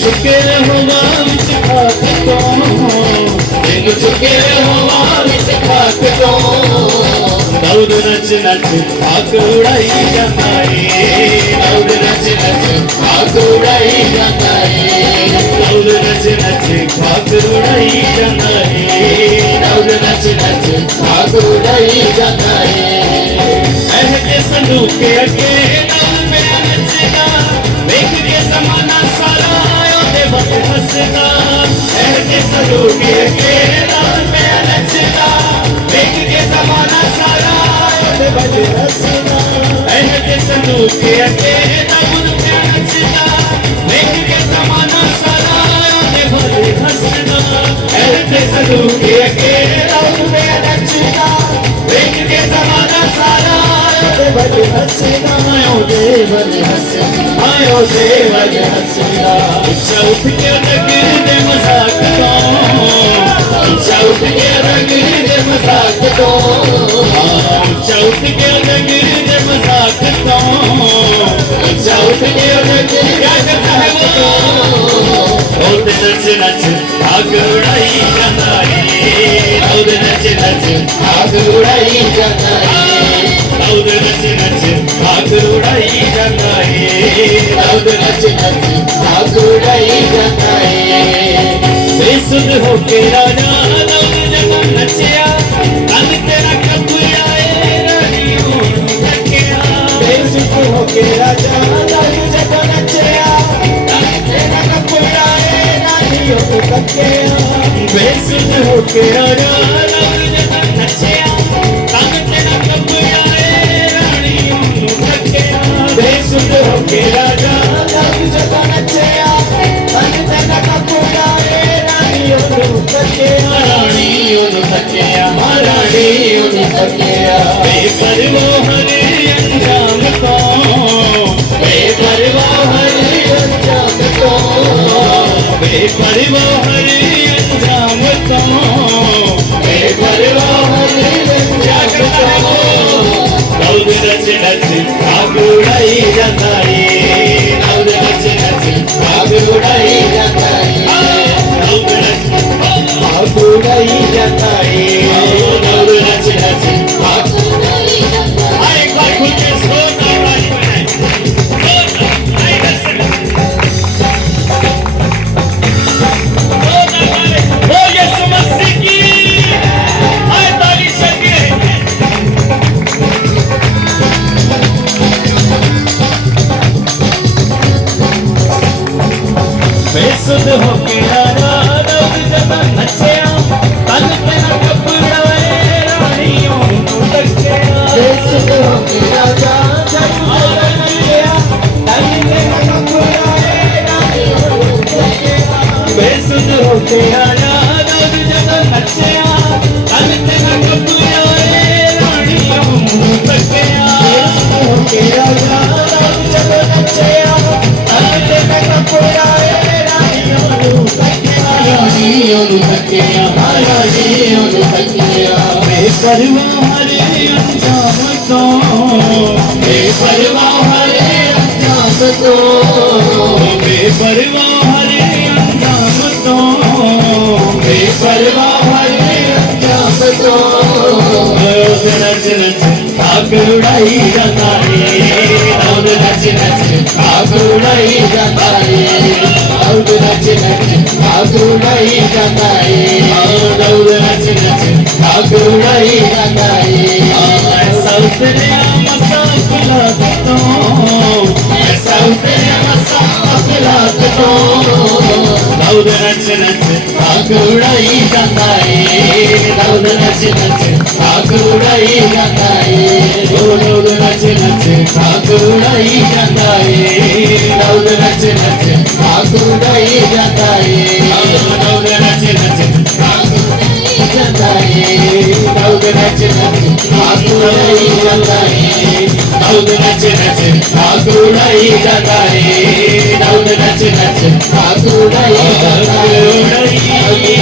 चुके हवा विच खाक तो डिग चुके हवा विच खाक तो दाऊद नच नच खाक उड़ाई जाता है दाऊद नच नच खाक उड़ाई जाता है दाऊद नच नच खाक उड़ाई जाता है दाऊद नच नच खाक उड़ाई जाता है के संदूक के अगे दाऊद मेरा नचदा देख के ज़माना सारा ओदे बस हसदा के संदूक के अगे दाऊद मेरा नचदा देख के ज़माना सारा ओदे बस हसदा के संदूक के अगे दाऊद मेरा नचदा देख के ज़माना सारा ओदे बस हसदा के संदूक के अगे दाऊद मेरा नचदा देख के ज़माना सारा बल हसना आयो देवल हसना आयो देवल हसना ऊंचा उठ के रंग दे मजाक तो ऊंचा उठ के रंग दे मजाक तो ऊंचा उठ के रंग दे मजाक तो ऊंचा उठ के रंग क्या करता है वो ओते नच नच आग उड़ाई जाता है ओते नच नच आग उड़ाई जाता है दाऊद नच नच खाक उड़ाई जाता है दाऊद नच नच खाक उड़ाई जाता है बेसुध होके राजा दाऊद जब नचया तन तेरा कपूरा रानियों तकिया बेसुध होके राजा दाऊद जब नचया तन तेरा कपूरा रानियों तकिया बेसुध होके राजा दाऊद जब नचया तन तेरा कपूरा बेसुध होके राजा दाऊद जब नचया तन तेरा कपूरा रानियों तकिया रानियों तकिया रानियों तकिया बेपरवाह हरे अंजाम को बेपरवाह हरे अंजाम को बेपरवाह हरे अंजाम को बेपरवाह हरे अंजाम को दाऊद नच नच खाक उड़ाई जाता है दाऊद नच नच खाक उड़ाई जाता है दाऊद नच खाक उड़ाई जाता है दाऊद नच नच खाक उड़ाई जाता है एक बार खुल के सोना राज में सोना आई बस ओ यीशु मसीह की आए ताली चलती रहे बेसुध होके राजा दाऊद जब नचया तन तेरा कपूरा रानियों तकिया बेसुध होके राजा दाऊद जब नचया तन तेरा कपूरा रानियों तकिया बेसुध होके राजा दाऊद जब नचया तन तेरा कपूरा रानियों तकिया बेसुध होके राजा दाऊद जब नचया तन तेरा कपूरा बेपरवाह हरे अंजाम तो बेपरवाह हरे अंजाम तो बेपरवाह हरे अंजाम तो बेपरवाह हरे अंजाम तो दाऊद नच नच खाक उड़ाई जाता है दाऊद नच नच खाक उड़ाई जाता है दाऊद नच नच खाक उड़ाई जाता है दाऊद नच नच खाक उड़ाई जाता है ऐसा उतरे मसाक लागतो ऐसा उतरे मसाक लागतो दाऊद नच नच खाक उड़ाई जाता है दाऊद नच नच खाक उड़ाई जाता है दाऊद नच नच खाक उड़ाई जाता है दाऊद नच नच खाक उड़ाई जाता है दाऊद नच नच खाक उड़ाई जाता है दाऊद नच नच खाक उड़ाई जाता है दाऊद नच नच खाक उड़ाई जाता है दाऊद नच नच खाक उड़ाई जाता है